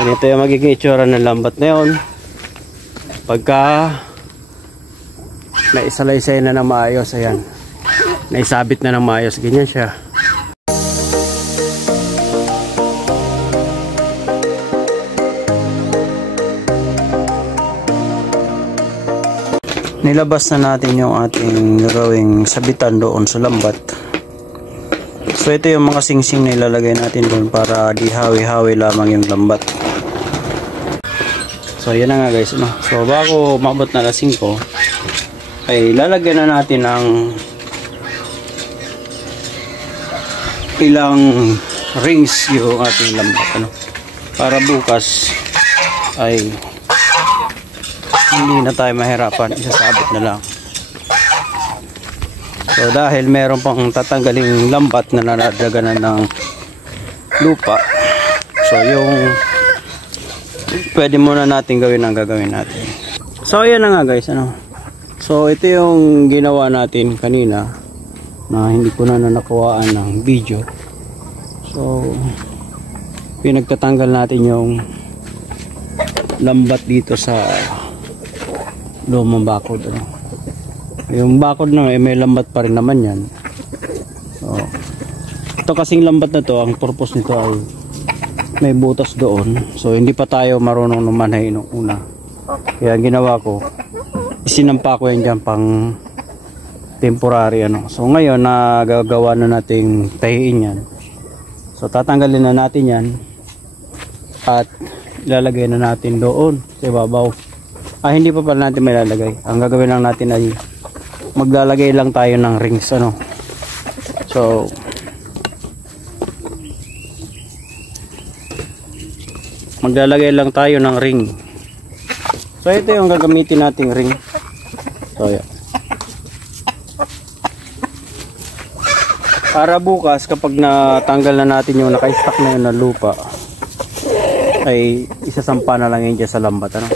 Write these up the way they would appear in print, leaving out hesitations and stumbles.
Ganito yung magiging itsura ng lambat na yun pagka naisalaysay na ng maayos. Ayan, naisabit na ng maayos, ganyan siya. Nilabas na natin yung ating gagawing sabitan doon sa lambat. So ito yung mga singsing na ilalagay natin doon para di hawi-hawi lamang yung lambat. So yan na nga guys, no? So bago mabot na alas 5 ay lalagyan na natin ng ilang rings yung ating lambat, ano? Para bukas ay hindi na tayo mahirapan, isasabit na lang. So dahil meron pang tatanggaling lambat na nadaganan ng lupa, so yung pwede muna natin gawin ang gagawin natin. So ayan na nga guys, ano. So ito yung ginawa natin kanina na hindi ko na nakuhaan ng video. So pinagtatanggal natin yung lambat dito sa lumang bakod, ano. Yung bakod na may lambat pa rin naman yan. So, ito kasing lambat na to, ang purpose nito ay may butas doon. So hindi pa tayo marunong numanhay nung una. Kaya ang ginawa ko, isinampa ko yan dyan pang temporary, ano. So ngayon nagagawa na nating tahiin yan. So tatanggalin na natin yan at ilalagay na natin doon sa ibabaw. Hindi pa pala natin may lalagay. Ang gagawin lang natin ay maglalagay lang tayo ng rings, ano. So maglalagay lang tayo ng ring. So ito yung gagamitin nating ring. So yan. Para bukas kapag natanggal na natin yung naka-stack na yun na lupa ay isasampa na lang yun dyan sa lambat, ano.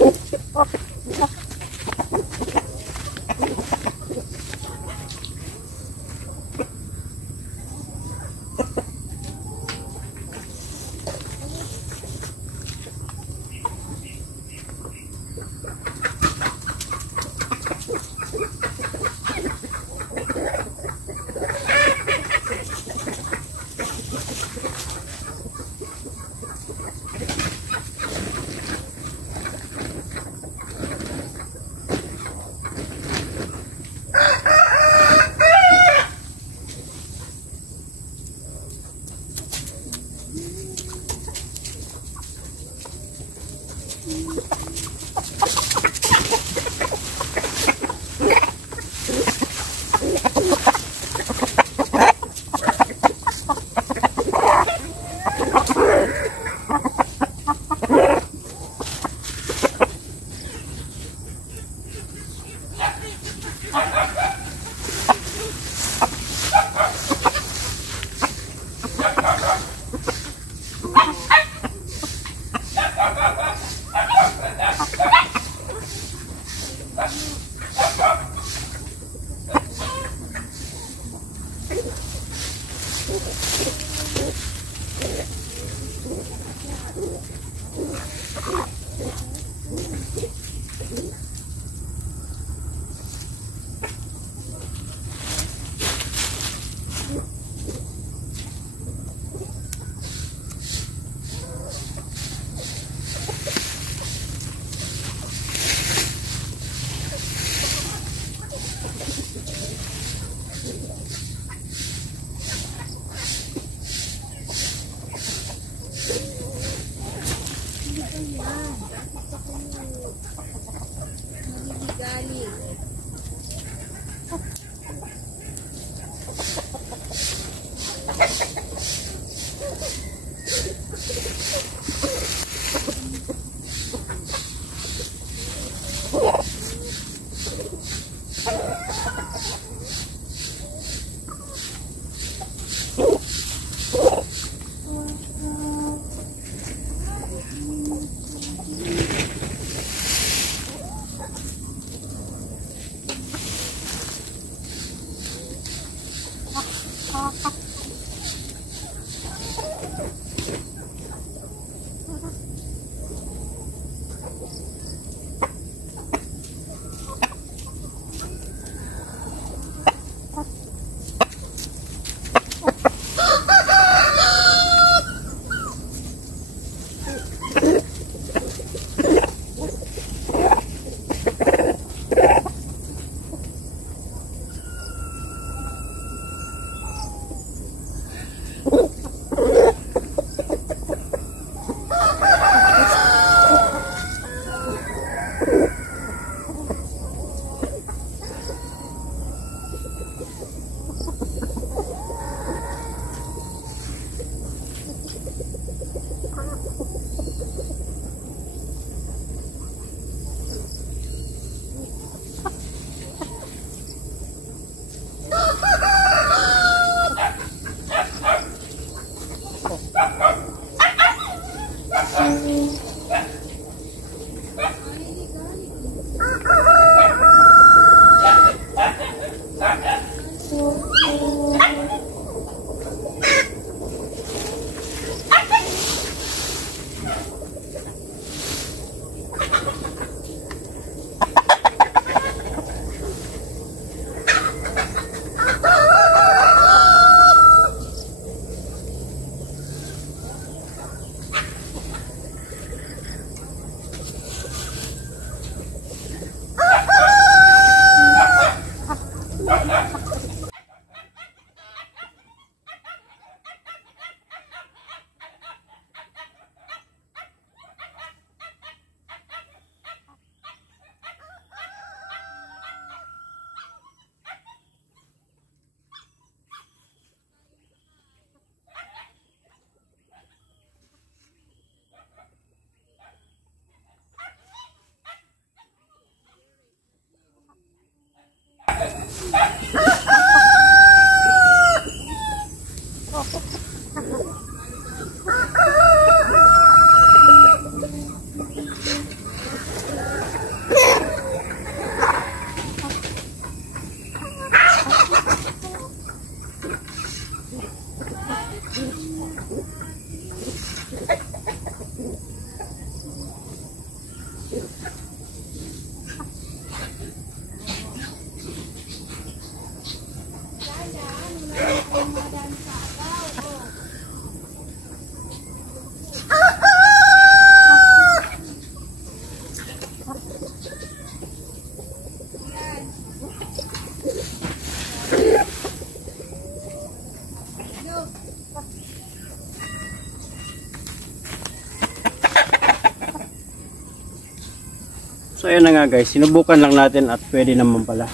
So ayan na nga guys, sinubukan lang natin at pwede naman pala.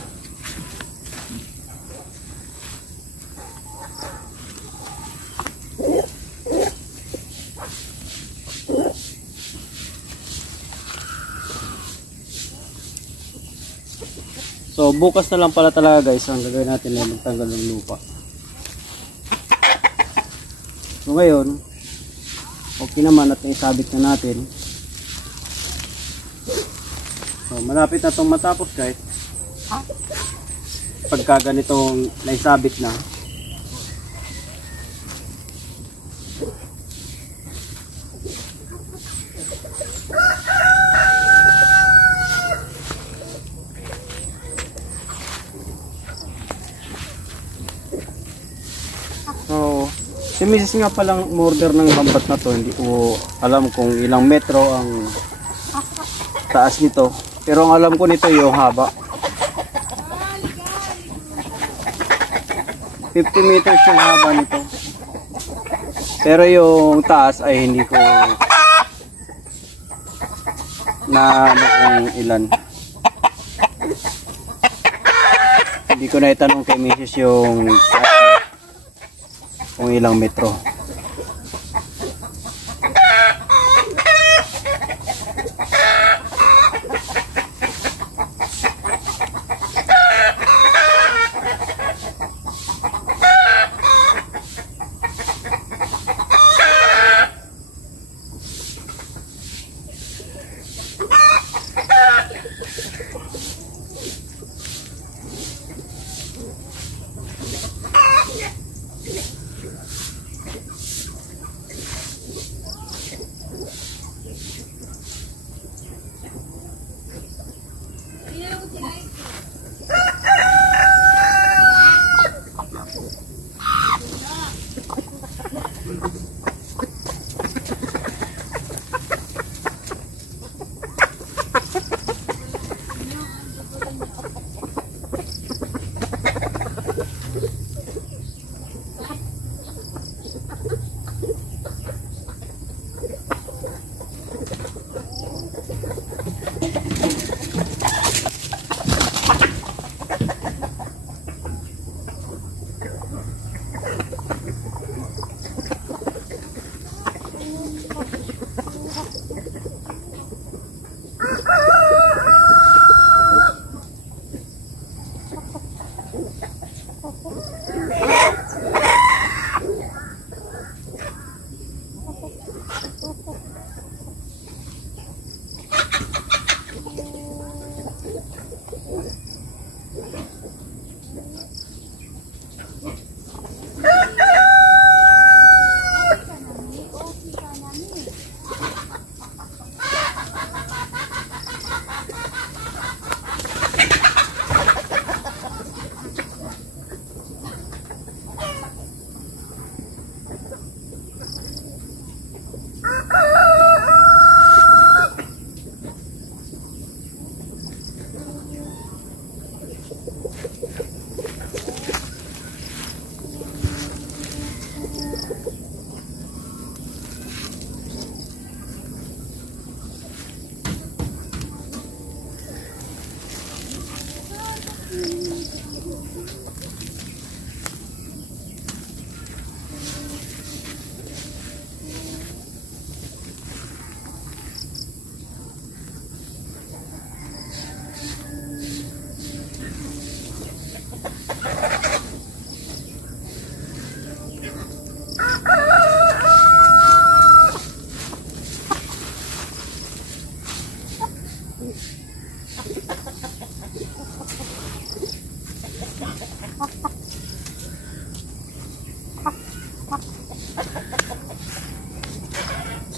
So bukas na lang pala talaga guys, ang gagawin natin ay magtanggal ng lupa. So ngayon, okay naman at naisabit na natin. So, malapit na itong matapos guys. Pagka ganitong naisabit na. So, si Mrs. nga palang umorder ng lambat na to. Hindi ko alam kung ilang metro ang taas nito. Pero ang alam ko nito yung haba. 50 meters yung haba nito. Pero yung taas ay hindi ko na kung ilan. Hindi ko na itanong kay Mrs. yung kung ilang metro.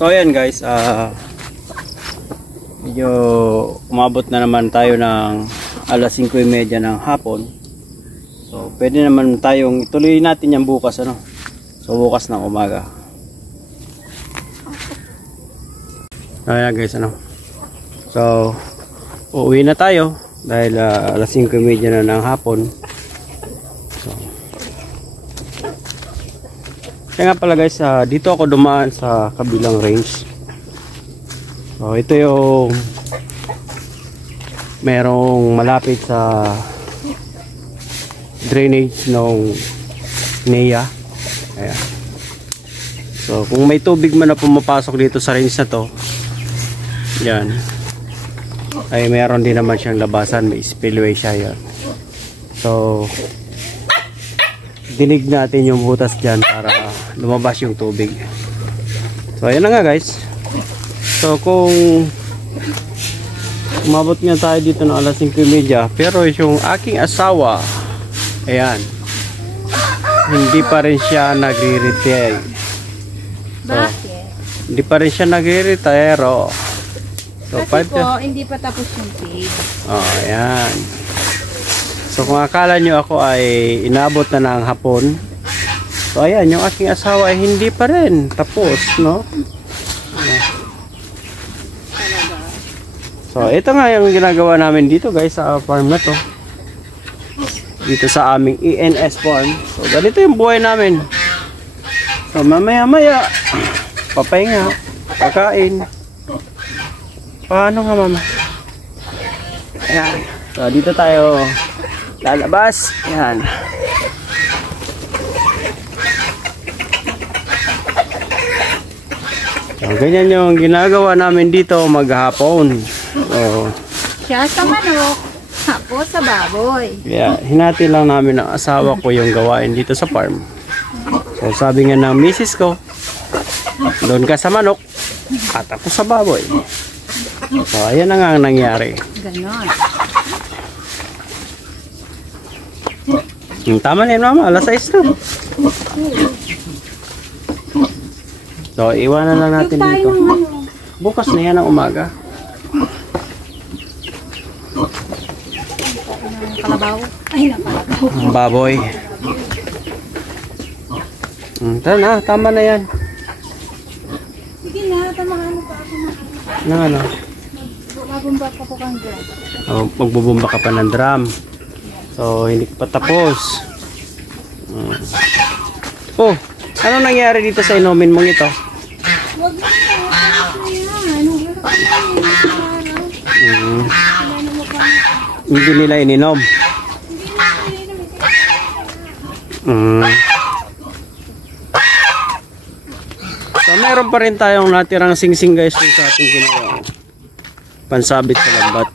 So ayan guys, medyo umabot na naman tayo ng alas 5:30 ng hapon. So pwede naman tayong ituloy natin yan bukas, ano. So bukas ng umaga. Ayan guys, ano. So uuwi na tayo dahil alas 5:30 na ng hapon. So kaya nga pala guys, dito ako dumaan sa kabilang range. So ito yung merong malapit sa drainage ng NEA. Ayan. So kung may tubig man na pumapasok dito sa range na to, yan, ay meron din naman siyang labasan, may spillway siya yan. So dinig natin yung butas dyan para lumabas yung tubig. So ayan na nga guys. So kung umabot nga tayo dito ng alas 5:30, pero yung aking asawa, ayan, hindi pa rin siya nagre-retire. So, bakit? Hindi pa rin siya nagre-retire. So, kasi po, hindi pa tapos yung pig. Oh, ayan. So kung akala nyo ako ay inabot na ng hapon, so ayan, yung aking asawa ay hindi pa rin tapos, no? So ito nga yung ginagawa namin dito guys sa farm na to, dito sa aming ENS farm. So ganito yung buhay namin. So mamaya maya papahinga, kakain. Paano nga mama? Ayan. So dito tayo lalabas. Ayan. So ganyan yung ginagawa namin dito maghapon. So, Siya sa manok, ako sa baboy. yeah, hinati lang namin ng asawa ko yung gawain dito sa farm. So sabi nga ng misis ko, doon ka sa manok at ako sa baboy. So ayan na nga ang nangyari. Ganon. Tama na yun mama, alas 6 na. So iwanan lang natin dito. Bukas na yan ang umaga. Kalabaw. Ay, nakalabaw. Ang baboy. Tara na, tama na yan. Sige na, tamahan mo pa ako Na ano? Magbumba pa po kang drum. Oh, magbubumba ka pa ng drum. So hindi ka pa tapos. Oh, ano nangyari dito sa inumin mong ito? Huwag mo na. Hindi nila ininom. So meron pa rin tayong natirang singsing guys yung sa ating ginawa. Pansabit sa lambat.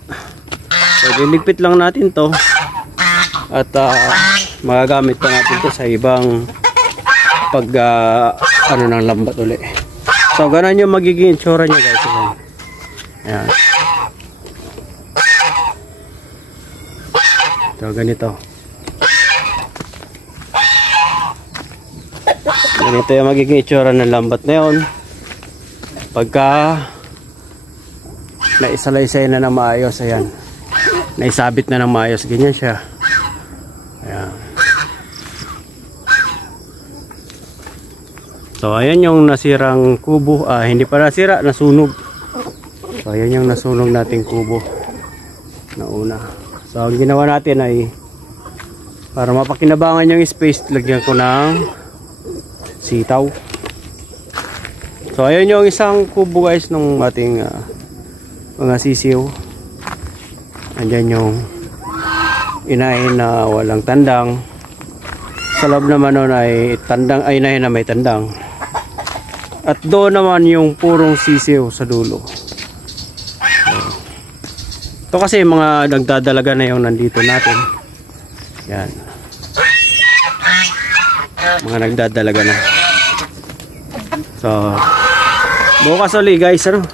So liligpit lang natin to. At magagamit pa natin to sa ibang pag ano ng lambat uli. So ganun yung magiging itsura niya guys. Ayan. So ganito. Ganito yung magiging itsura ng lambat na yun. Pagka naisalaysay na ng maayos, ayan. Naisabit na ng maayos, ganyan siya. Ayan. So ayan yung nasirang kubo. Hindi pa nasira, nasunog. So ayan yung nasunog nating kubo na una. So ang ginawa natin ay para mapakinabangan yung space, lagyan ko ng sitaw. So ayun yung isang kubo guys ng ating mga sisiw. Andyan yung inahin na walang tandang. Sa loob naman nun ay tandang, ay inahin na may tandang. At doon naman yung purong sisiw sa dulo. Ito kasi mga nagdadalaga na yung nandito natin. Yan. Mga nagdadalaga na. So bukas ulit guys, ano?